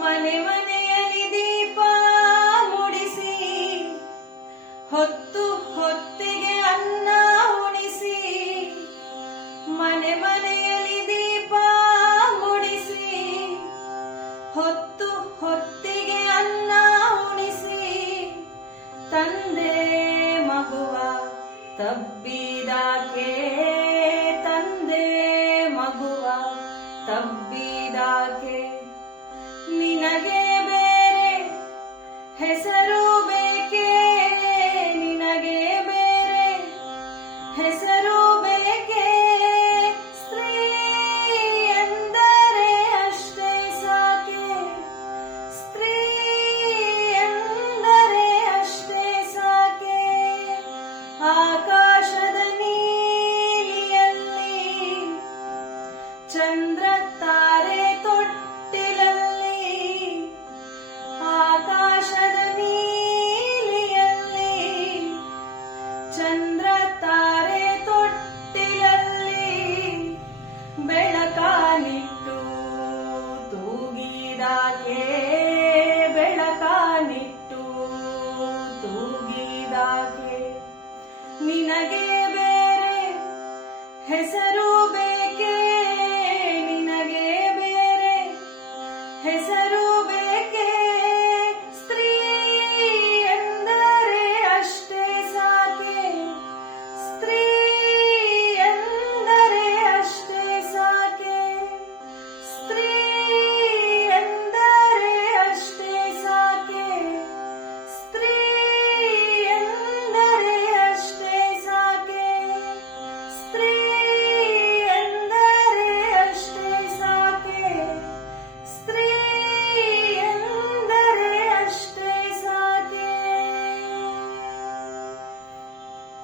ಮನೆ ಮನೆಯಲ್ಲಿ ದೀಪ ಮುಡಿಸಿ, ಹೊತ್ತು ಹೊತ್ತಿಗೆ ಅನ್ನ ಉಣಿಸಿ. ಮನೆ ಮನೆಯಲ್ಲಿ ದೀಪ ಮುಡಿಸಿ, ಹೊತ್ತು ಹೊತ್ತಿಗೆ ಅನ್ನ ಉಣಿಸಿ. ತಂದೆ ಮಗುವ ತಬ್ಬಿದಾಕೆ, ತಂದೆ ಮಗುವ ತಬ್ಬಿದಾಕೆ. ನಿನಗೆ ಬೇರೆ ಹೆಸರು ಬೇಕೆ, ನಿನಗೆ ಬೇರೆ ಹೆಸರು ಬೇಕೆ. ಸ್ತ್ರೀ ಎಂದರೆ ಅಷ್ಟೇ ಸಾಕೆ, ಸ್ತ್ರೀ ಎಂದರೆ ಅಷ್ಟೇ ಸಾಕೆ. ಆಕಾಶದ ನೀಲಿಯಲ್ಲಿ ಚಂದ್ರ ತಾರೆ ತೊಟ್ಟಿಲಲ್ಲಿ, ಆಕಾಶದ ನೀಲಿಯಲ್ಲಿ ಚಂದ್ರ ತಾರೆ ತೊಟ್ಟಿಲಲ್ಲಿ. ಬೆಳಕಾನಿಟ್ಟು ತೂಗಿದಾಕೆ, ಬೆಳಕಾನಿಟ್ಟು ತೂಗಿದಾಕೆ. ನಿನಗೆ ಬೇರೆ ಹೆಸರು ಬೇಕೆ, ನಿನಗೆ ಬೇರೆ ಹೆಸರು